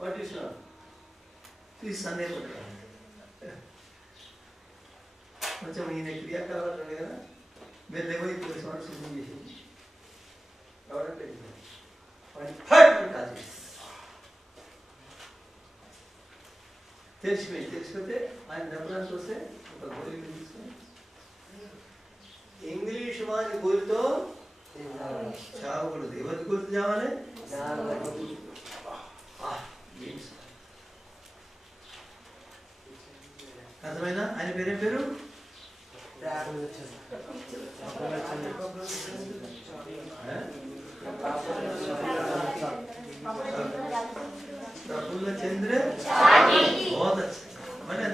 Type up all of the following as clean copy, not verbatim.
What is wrong? Please unable. కొంచెం ఈయన క్రియాకలాపాలు ఉన్నాయి కదా మీరు లేకపోయి తెలుసుకోవడం సిద్ధం చేసింది ఎవరంటే కాదు తెలిసిపోతే ఆయన నెపడానికి వస్తే ఒక గోలి తీసుకొని ఇంగ్లీష్ వారి గోలితో చావకూడదు ఎవరి గోలితో చావాలి అర్థమైనా ఆయన పేరేం పేరు प्रफुल्ल चंद्र बहुत अच्छा मैंने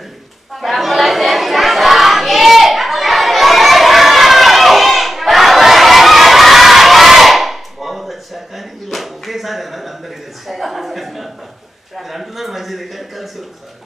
बहुत अच्छा కానీ వీళ్ళు ఒకేసారి అన్నారు అందరికీ తెలుసు అంటున్నారు మంచిది కానీ కలిసి ఒకసారి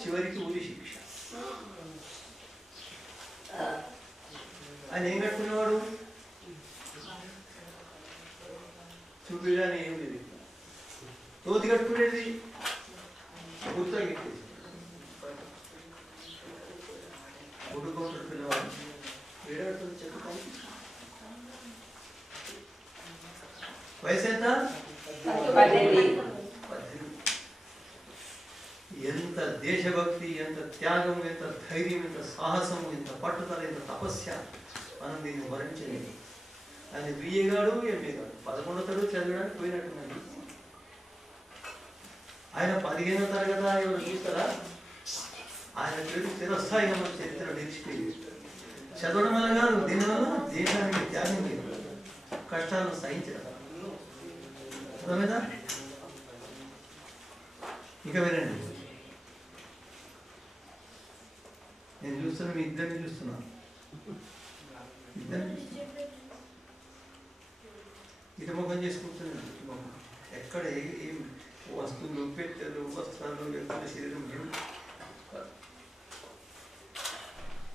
చివరికి ఉరి శిక్ష ఆయన ఏం కట్టుకునేవాడు చూపిడాని ఏం లేదు తోతి కట్టుకునేది గుర్తా గిట్టేది గుడ్డుకోవడం పిల్లవాడు ఏడాడుతుంది చెప్పుతాను వయసు ఎంత ఎంత దేశభక్తి ఎంత త్యాగం ఎంత ధైర్యం ఎంత సాహసం ఎంత పట్టుదల ఎంత తపస్య మనం దీన్ని వర్ణించలేదు ఆయన బిఏ గాడు ఎంఏ గాడు 11వ తరగతి చదివడానికి పోయినట్టున్నాడు ఆయన 15వ తరగతి ఎవరు చూస్తారా ఆయన పేరు చిరస్థాయిగా మన చరిత్ర నిలిచిపోయింది చదవడం వల్ల కాదు దీనివల్ల దేశానికి త్యాగం లేదు కష్టాలను సహించడం అర్థమైందా ఇంకా వినండి నేను చూస్తున్నా మీ ఇద్దరిని చూస్తున్నా ఇద్దరిని ఇటుముఖం చేసుకుంటున్నాను ఇటుముఖం ఎక్కడ ఏం వస్తువులు పెట్టెలు వస్త్రాలు వ్యక్తుల శరీరం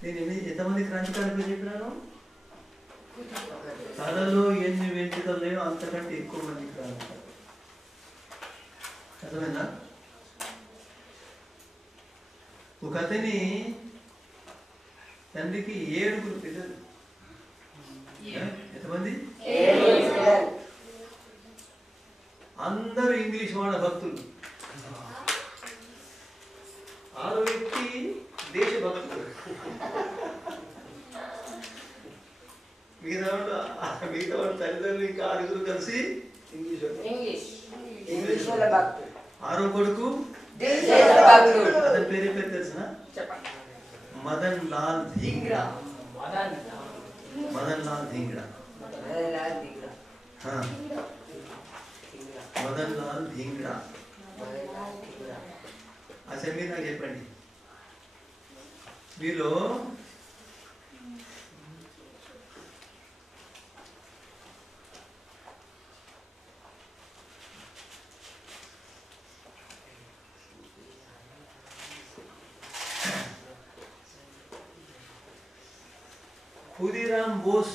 నేను ఎంతమంది క్రాంతికారులు చెప్పినాను తలలో ఎన్ని వెంట్రుకలు లేవో అంతకంటే ఎక్కువ మంది క్రాంతికారులు అర్థమైందా ఒక అతని తండ్రికి 7 పిల్లలు ఎంతమంది అందరూ ఇంగ్లీష్ వాళ్ళ భక్తులు 6వ వ్యక్తి దేశభక్తులు మిగతా వాళ్ళు తల్లిదండ్రులు ఇంకా 6 కలిసి ఇంగ్లీష్ 6వ కొడుకు అతని పేరు తెలిసిన మదన్ లాల్ ధీంగ్రా మదన్ లాల్ ధీంగ్రా మదన్ లాల్ ధీంగ్రా అసలు మీరు నాకు చెప్పండి వీళ్ళు ఖుదీరామ్ బోస్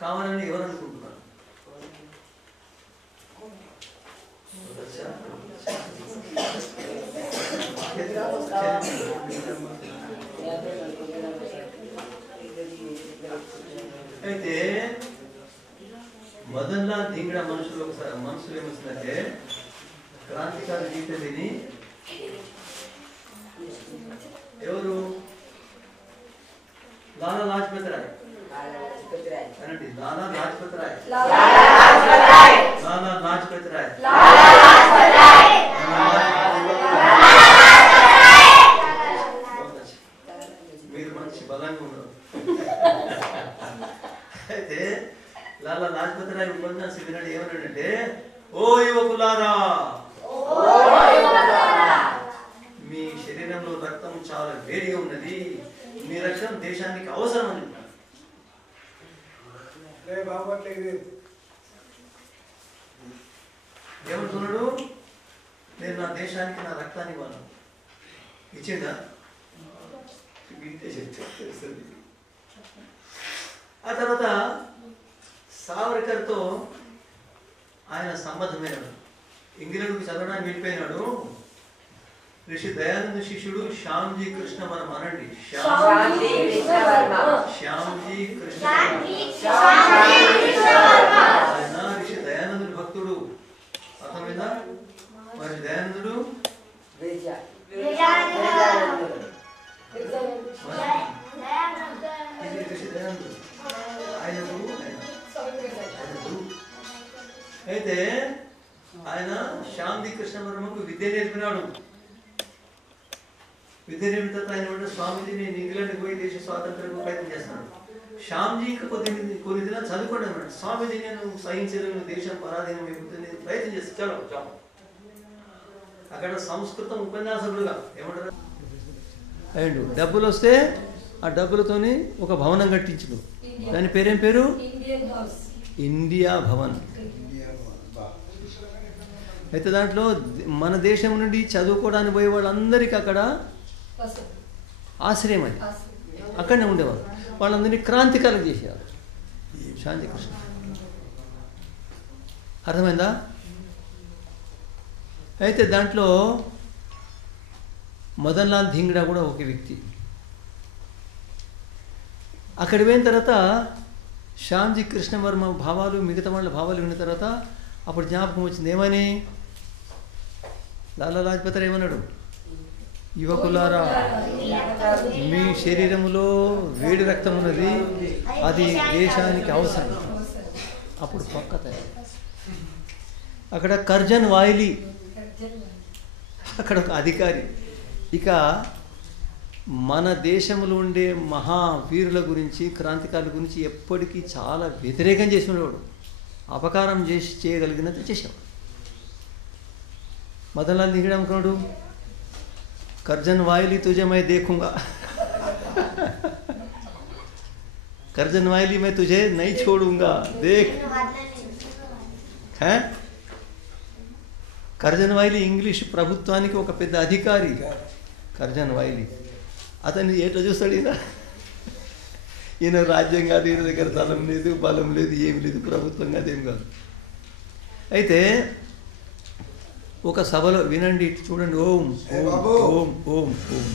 కావాలని ఎవరు అనుకుంటున్నారు అయితే మదన్ లాల్ ధీంగ్రా మనసులో ఏమొస్తుందంటే క్రాంతికారి గీత విని ఎవరు లాలా లాజ్పత్ రాయ్ అనండి లాలా లాజ్పత్ రాయ్ లాలా లాజ్పత్ రాయ్ మీరు మంచి బలంగా ఉన్నారు అయితే లాలా లాజపతి రాయ్ ఉపన్యాసం విన్నాడు. ఏమన్నాడంటే, ఓ యువకులారా, మీ శరీరంలో రక్తం చాలా వేడిగా ఉన్నది, మీ రక్తం దేశానికి అవసరం అని. ఏమంటున్నాడు? నేను నా దేశానికి నా రక్తాన్ని ఇవ్వను. ఇచ్చిందా? ఆ తర్వాత సావర్కర్తో ఆయన సంబంధమైనాడు. ఇంగ్లాండ్కి చదవడానికి వెళ్ళిపోయినాడు. ఋషి దయానంద శిష్యుడు శ్యామ్జీ కృష్ణ వర్మ. అనండి, శ్యామ్జీ కృష్ణ. ఆయన ఋషి దయానందుడు భక్తుడు. అర్థమైందా? మరి దయానందుడు ఋషి దయానందుడు ఆయన గురువు. అయితే ఆయన శ్యామ్జీ కృష్ణ వర్మకు విద్య నేర్పినాడు. విద్య నేర్పిన తర్వాత ఆయన స్వామిజీ, నేను ఇంగ్లాండ్కి పోయి దేశ స్వాతంత్రం ప్రయత్నం చేస్తున్నాను. శ్యామ్జీ ఇంకా కొన్ని దినాలు చదువుకోండి అన్నాడు. స్వామిజీ, నేను సహించలేను, దేశం పరాధీనం అయిపోతుంది, ప్రయత్నం చేస్తాను. అక్కడ సంస్కృతం ఉపన్యాసకుడుగా ఏమంటారు, అండ్ డబ్బులు వస్తే ఆ డబ్బులతోని ఒక భవనం కట్టించు. దాని పేరేం పేరు? ఇండియా భవన్. అయితే దాంట్లో మన దేశం నుండి చదువుకోవడానికి పోయే వాళ్ళందరికీ అక్కడ ఆశ్రయం. అది అక్కడనే ఉండేవారు. వాళ్ళందరినీ క్రాంతికారం చేసేవారు. శాంతి కృష్ణ. అర్థమైందా? అయితే దాంట్లో మదన్ లాల్ ధింగ్డా కూడా ఒక వ్యక్తి. అక్కడ పోయిన తర్వాత శ్యామ్జీ కృష్ణ వర్మ భావాలు, మిగతా వాళ్ళ భావాలు విన్న తర్వాత అప్పుడు జ్ఞాపకం వచ్చింది. ఏమని? లాలా లాజ్పతి రాయ్ ఏమన్నాడు? యువకులారా, మీ శరీరంలో వేడి రక్తం ఉన్నది, అది దేశానికి అవసరం. అప్పుడు పక్క తయారు. అక్కడ కర్జన్ వాయిలీ, అక్కడ ఒక అధికారి. ఇక మన దేశంలో ఉండే మహావీరుల గురించి, క్రాంతికారుల గురించి ఎప్పటికీ చాలా వ్యతిరేకం చేసి ఉండేవాడు. అపకారం చేయగలిగినంత చేసేవాడు. మదన్ లాల్ ధింగ్డా అనుకున్నాడు, कर्जन वायली तुझे मैं देखूंगा, कर्जन वायली मैं तुझे नहीं छोड़ूंगा, देख. हैं? कर्जन वायली इंग्लिश ప్రభుత్వానికి ఒక పెద్ద అధికారి. కర్జన్ వాయిలీ అతన్ని ఏటో చూస్తాడు. ఈయన రాజ్యం కాదు, ఈయన దగ్గర స్థలం లేదు, బలం లేదు, ఏమి లేదు, ప్రభుత్వం కాదు, ఏం కాదు. అయితే ఒక సభలో వినండి, చూడండి. ఓం ఓం ఓం ఓం ఓం.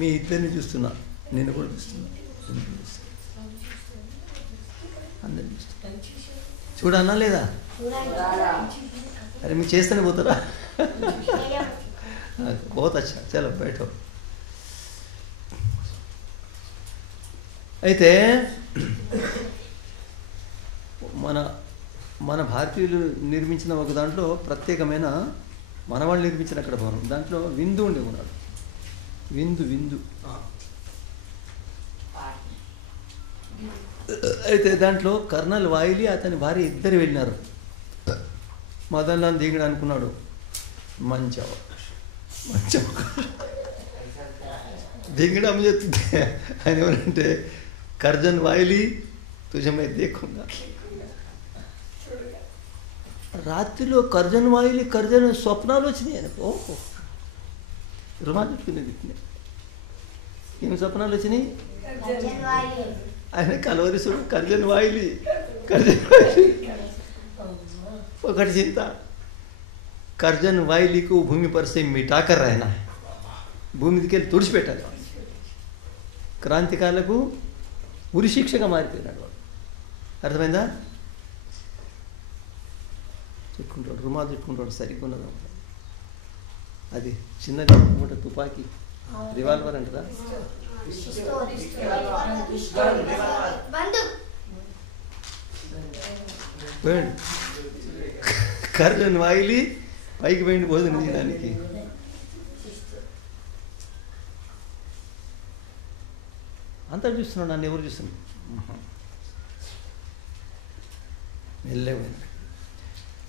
మీ ఇద్దరిని చూస్తున్నా, నేను కూడా చూస్తున్నా, అందరిని చూస్తున్నా. చూడన్నా లేదా? అరే మీరు చేస్తేనే పోతారా? బహుత్ అచ్చా, చలో బయట. అయితే మన భారతీయులు నిర్మించిన ఒక దాంట్లో ప్రత్యేకమైన మనవాళ్ళు నిర్మించిన అక్కడ భవనం, దాంట్లో విందు ఉండే ఉన్నాడు. విందు అయితే దాంట్లో కర్నల్ వాయిలీ అతని భార్య ఇద్దరు వెళ్ళినారు. మదన్ లాల్ ధింగ్డా అనుకున్నాడు, మంచి ధింగ్డా చెప్తుంది. ఆయన ఏమంటే, కర్జన్ వాయిలీ తుజే మై దేఖూంగా. రాత్రిలో కర్జన్ వాయిలీ స్వప్నాలు వచ్చినాయి ఆయనకు. ఓహో, రుమాలు పెట్టుకునేది. ఏమి స్వప్నాలు వచ్చినాయి? ఆయన కలవరిసుడు కర్జన్ వాయిలీ. ఒకటి చింత, కర్జన్ వాయిలీకు భూమి పరిస్థితి మిఠాకర్ రాయన, భూమి దికెళ్ళి తుడిచిపెట్టాలి. క్రాంతికారులకు ఉరిశిక్షగా మారిపోయినాడు వాడు. అర్థమైందా? చెప్పుకుంటాడు, రుమాలు చెప్పుకుంటాడు, సరిగ్గా ఉన్నది. అది చిన్నది అనుకుంటే తుపాకీ, రివాల్వర్ అంటారా? కర్జన్ వాయిలీ పైకి పోయింది భోజనం చేయడానికి. అంతా చూస్తున్నాడు, నన్ను ఎవరు చూస్తున్నాడు? మెల్లగా పోయినాడు.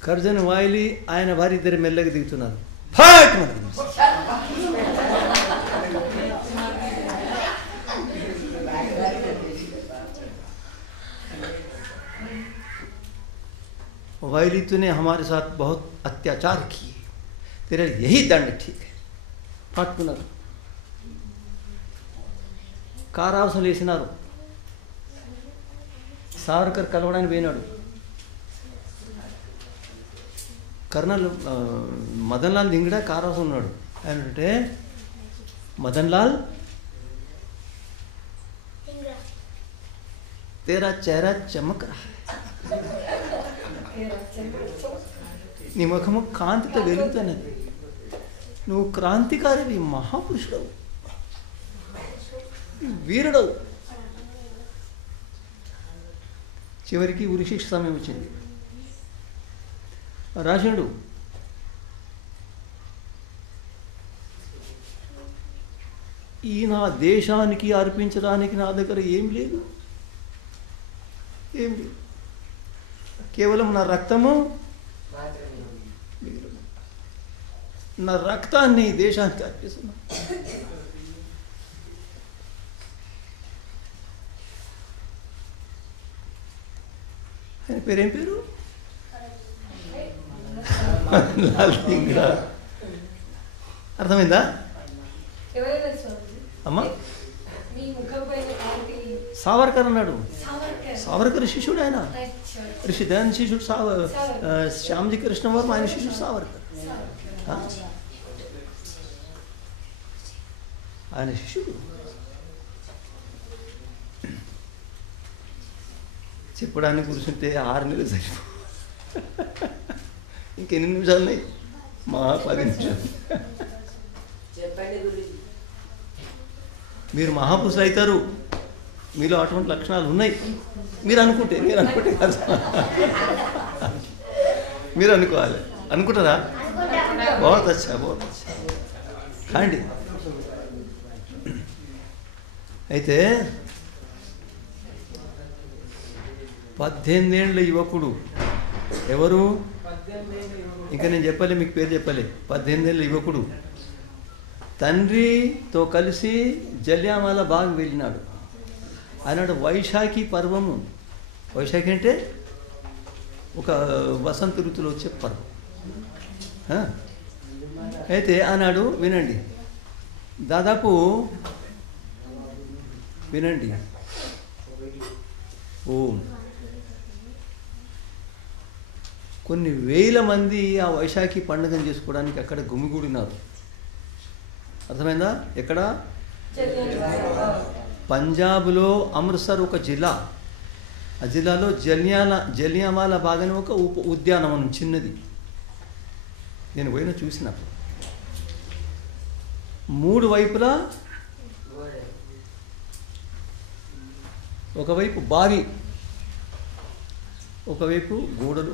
కర్జన్ వాయిలి ఆయన భార్య ఇద్దరు మెల్లగా దిగుతున్నారు. ఫాట్ మరి वायली तूने हमारे साथ बहुत अत्याचार किए, तेरा यही दंड ठीक है. పట్టుకున్నారు. కారావసం వేసినారు. సావర్కర్ కలవడానికి పోయినాడు. కర్నల్ మదన్ లాల్ దింగడా కారావసం ఉన్నాడు. ఆయన అంటే మదన్ లాల్ तेरा चेहरा चमक रहा है, నీ ముఖము కాంతితో వెలుగుతున్నది, నువ్వు క్రాంతికారివి, మహాపురుషుడవు, వీరుడవు. చివరికి ఉరిశిక్ష సమయం వచ్చింది. రాజుడు ఈ నా దేశానికి అర్పించడానికి నా దగ్గర ఏం లేదు, ఏం లేదు, కేవలం నా రక్తము, నా రక్తాన్ని దేశానికి అర్పిస్తున్నా. ఆయన పేరేం పేరు? లాల్ దింగడా. అర్థమైందా అమ్మా? సావర్కర్ అన్నాడు. సావర్కర్ శిష్యుడు, ఆయన ఋషి దయానంద శిష్యుడు శ్యామ్జీ కృష్ణ వర్మ, ఆయన శిష్యుడు సావర్కర్, ఆయన శిష్యుడు. చెప్పడానికి కూర్చుంటే 6 నెలలు సరిపో, ఇంకెన్ని నిమిషాలు ఉన్నాయి? మా 10 నిమిషాలు. మీరు మహాపురుషులు అవుతారు, మీలో అటువంటి లక్షణాలు ఉన్నాయి మీరు అనుకుంటే కాదు, మీరు అనుకోవాలి. అనుకుంటారా? బహుత్ అచ్చా, బహుత్ అచ్చా. కాండి. అయితే 18 ఏళ్ళ యువకుడు ఎవరు? ఇంకా నేను చెప్పలే, మీకు పేరు చెప్పలే. 18 ఏళ్ళ యువకుడు తండ్రితో కలిసి జలియావాలా బాగ్ వెళ్ళినాడు. ఆనాడు వైశాఖి పర్వము. వైశాఖి అంటే ఒక వసంత ఋతువులో వచ్చే పర్వం. అయితే ఆనాడు వినండి, దాదాపు వినండి, కొన్ని వేల మంది ఆ వైశాఖి పండుగను చేసుకోవడానికి అక్కడ గుమిగూడినారు. అర్థమైందా? ఎక్కడ? పంజాబ్లో అమృత్సర్ ఒక జిల్లా. ఆ జిల్లాలో జలియావాలా బాగ్ అని ఒక ఉద్యానవనం చిన్నది. నేను పోయిన చూసిన. 3 వైపులా, ఒకవైపు బావి, ఒకవైపు గోడలు,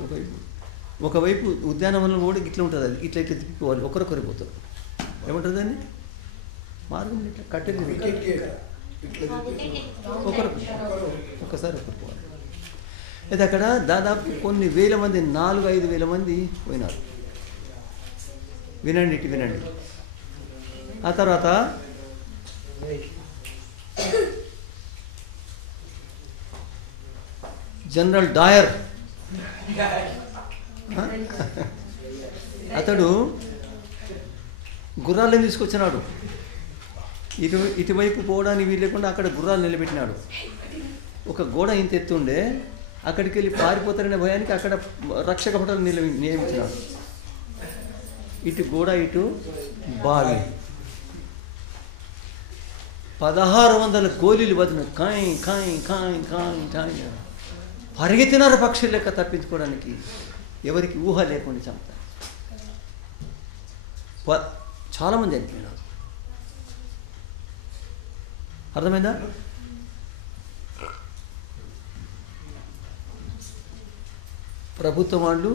ఒకవైపు ఉద్యానవనంలో కూడా ఇట్లా ఉంటుంది. అది ఇట్లా ఇట్లా తిప్పిపోవాలి, ఒకరొకరు పోతారు. ఏమంటుంది దాన్ని? మార్గం ఇట్లా కట్టెలు ఒకసారి ఒకరు పోవాలి. అయితే అక్కడ దాదాపు కొన్ని వేల మంది, 4-5 వేల మంది పోయినారు. వినండి, ఇటు వినండి. ఆ తర్వాత జనరల్ డాయర్ అతడు గుర్రాలను తీసుకొచ్చినాడు. ఇటువైపు పోవడానికి వీలు లేకుండా అక్కడ గుర్రాలు నిలబెట్టినాడు. ఒక గోడ ఇంత ఎత్తుండే, అక్కడికి వెళ్ళి పారిపోతారనే భయానికి అక్కడ రక్షక భటులు నియమించినాడు. ఇటు గోడ, ఇటు బావి. 1600 గోళీలు వదిన కాయ్ కాయ్ కాయ్ కాయ్ కాయ్ పరిగెత్తినారు పక్షులు లెక్క తప్పించుకోవడానికి. ఎవరికి ఊహ లేకుండా చంపుతారు. చాలామంది చనిపోయినారు. అర్థమైందా? ప్రభుత్వం వాళ్ళు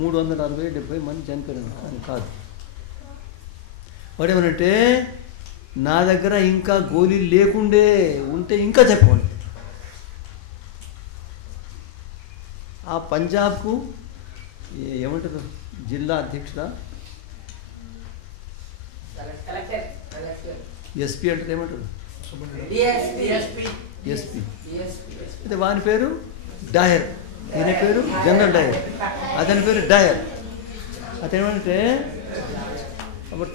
360-70 మంది చనిపోయారు అని కాదు. వాడు ఏమనంటే, నా దగ్గర ఇంకా గోళీలు లేకుండే, ఉంటే ఇంకా చెప్పండి. ఆ పంజాబ్కు ఏమంటారు జిల్లా అధ్యక్షుడా ఎస్పీ అంటే ఏమంటారు ఎస్పీ అయితే వాని పేరు డయర్, ఈయన పేరు జనరల్ డయర్, అతని పేరు డయర్. అతను ఏమంటే అప్పుడు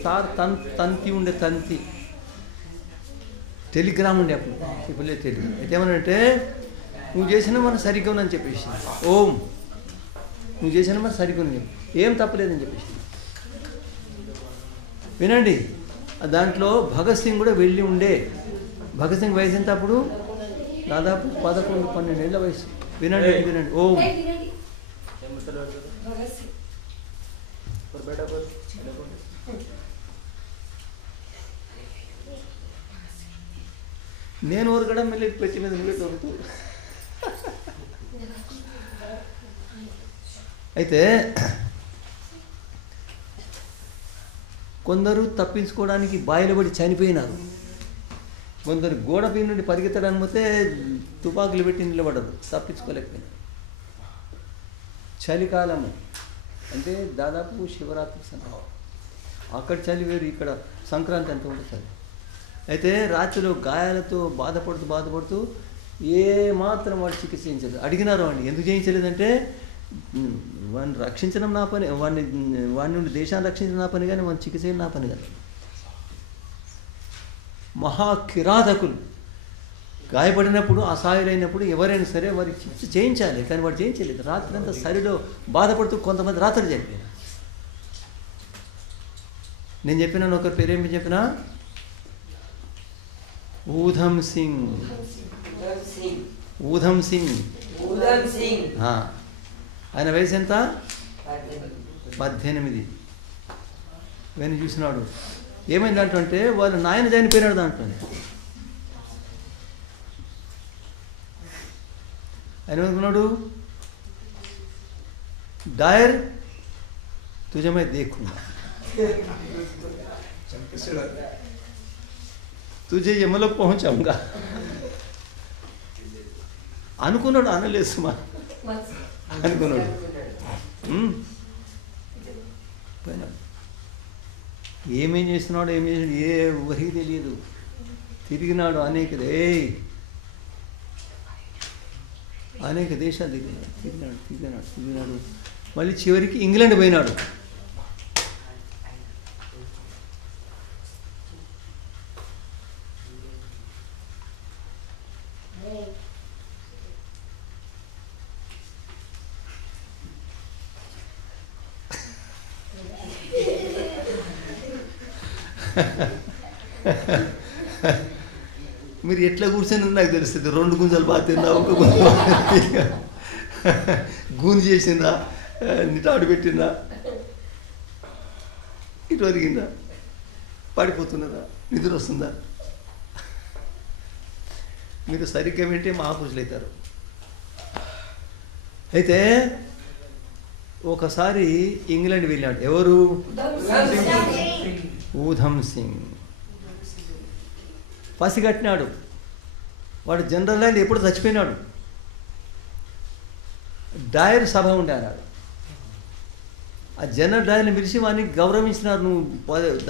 తంతి ఉండే తంతి టెలిగ్రామ్ ఉండే అప్పుడు, ఇప్పుడు లేదు టెలిగ్రామ్. అయితే ఏమనంటే నువ్వు చేసిన మన సరిగ్గా ఉందని చెప్పేసి, ఓం నువ్వు చేసిన మన సరిగ్గా ఉంది, ఏం తప్పలేదని చెప్పేసి. వినండి, దాంట్లో భగత్ సింగ్ కూడా వెళ్ళి ఉండే. భగత్ సింగ్ వయసు ఎంత అప్పుడు? దాదాపు 11-12 ఏళ్ళ వయసు. వినండి వినండి. ఓం నేను ఊరకడం మళ్ళీ పెట్టి మీద నువ్వే తోగుతూ. అయితే కొందరు తప్పించుకోవడానికి బాయిలో పడి చనిపోయినారు, కొందరు గోడ పై నుండి పరిగెత్తడానికి పోతే తుపాకులు పెట్టి నిలబడరు, తప్పించుకోలేకపోయినారు. చలికాలము అంటే దాదాపు శివరాత్రి సమయం, అక్కడ చలి వేరు, ఇక్కడ సంక్రాంతి అంత ఉంటుంది చలి. అయితే రాత్రిలో గాయాలతో బాధపడుతూ ఏ మాత్రం వాడు చికిత్స చేయించలేదు. అడిగినారు వాడిని, ఎందుకు చేయించలేదంటే వాడిని రక్షించడం నా పని, వాడి నుండి దేశాన్ని రక్షించడం నా పని, కానీ వాడిని చికిత్స చేయడం నా పని కదా. మహాకిరాతకులు గాయపడినప్పుడు, అసహాయులైనప్పుడు ఎవరైనా సరే వారికి చికిత్స చేయించాలి, కానీ వాడు చేయించలేదు. రాత్రి అంతా సరిలో బాధపడుతూ కొంతమంది రాత్రి చనిపోయారు. నేను చెప్పినాను, ఒకరి పేరేమి చెప్పినా, ఊధమ్ సింగ్. ఊధమ్ సింగ్ ఆయన వయసు ఎంత? 18. వెను చూసినాడు. ఏమైంది దాంట్లో? వాళ్ళ నాయన చనిపోయినాడు దాంట్లో. ఆయన ఏమనుకున్నాడు? डायर तुझे मैं देखूंगा, तुझे यमलोक पहुंचाऊंगा అనుకున్నాడు. అనలేదు సుమా, అనుకున్నాడు. పోయినాడు. ఏమేం చేస్తున్నాడు, ఏం చేసినాడు ఎవరికి తెలియదు. తిరిగినాడు అనేక దేశాలు తిరిగినాడు. మళ్ళీ చివరికి ఇంగ్లాండ్ పోయినాడు. మీరు ఎట్లా కూర్చొని నాకు తెలుస్తుంది. 2 గుంజలు బాగా తిన్నా, 1 గుంజ గూని చేసిందా, నిటాడు పెట్టిందా, ఇటు ఒరిగిందా, పడిపోతున్నదా, నిద్ర వస్తుందా? మీరు సరిగ్గా వింటే మహాపురుషులు అవుతారు. అయితే ఒకసారి ఇంగ్లాండ్ వెళ్ళాడు. ఎవరు? ఊధమ్ సింగ్. పసిగట్టినాడు. వాడు జనరల్ ల్యాండ్ ఎప్పుడు చచ్చిపోయినాడు. డయర్ సభ ఉండే అన్నాడు. ఆ జనరల్ డయర్ని పిలిచి వాడిని గౌరవించినారు. నువ్వు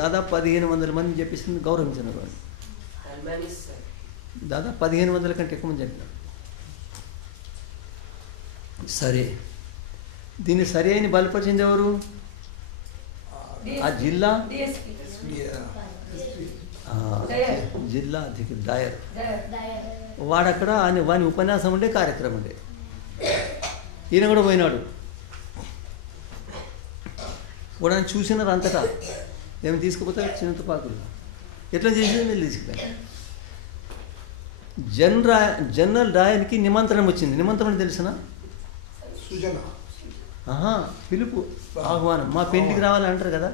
దాదాపు 1500 మంది చెప్పేసి గౌరవించినారు. వాడిని దాదాపు 1500 కంటే ఎక్కువ మంది చెప్పినారు. సరే, దీన్ని సరే అని బలపరిచింది ఎవరు? ఆ జిల్లా జిల్లా అధికారి డయర్. వాడక్కడ వాని ఉపన్యాసం ఉండే, కార్యక్రమం ఉండే. ఈయన కూడా పోయినాడు. కూడా చూసినారు అంతటా. ఏమి తీసుకుపోతారు? చిన్న తుపాకులు. ఎట్లా చేసింది వీళ్ళు తీసుకుపోయారు. జనరల్ డయర్కి నిమంత్రణం వచ్చింది. నిమంత్రణం తెలిసిన పిలుపు, ఆహ్వానం. మా పెళ్లికి రావాలని అంటారు కదా,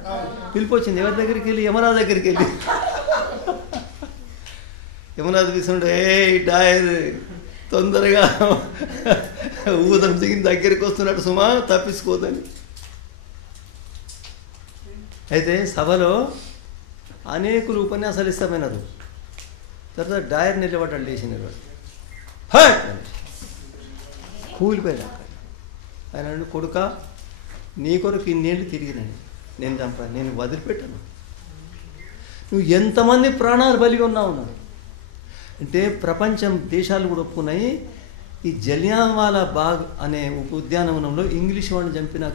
పిలుపు వచ్చింది. ఎవరి దగ్గరికి వెళ్ళి? యమరాజు దగ్గరికి వెళ్ళి. యమరాజు పిలుచుంటే, డయర్ తొందరగా ఊదం సింగ్ దగ్గరికి వస్తున్నాడు సుమా, తప్పించుకోదని. అయితే సభలో అనేకులు ఉపన్యాసాలు ఇస్తామన్నారు. తర్వాత డయర్ నిలబడ్డాడు, లేచినారు. కూలిపోయాడు. ఆయన అన్నాడు, కొడుక నీ కొరకు ఇన్నేళ్ళు తిరిగినాను, నేను చంపాను, నేను వదిలిపెట్టాను. నువ్వు ఎంతమంది ప్రాణాలు బలిగా ఉన్నావు అంటే ప్రపంచం దేశాలు కూడా ఒప్పుకున్నాయి. ఈ జలియాన్వాలా బాగ్ అనే ఒక ఉద్యానవనంలో ఇంగ్లీష్ వాడిని చంపిన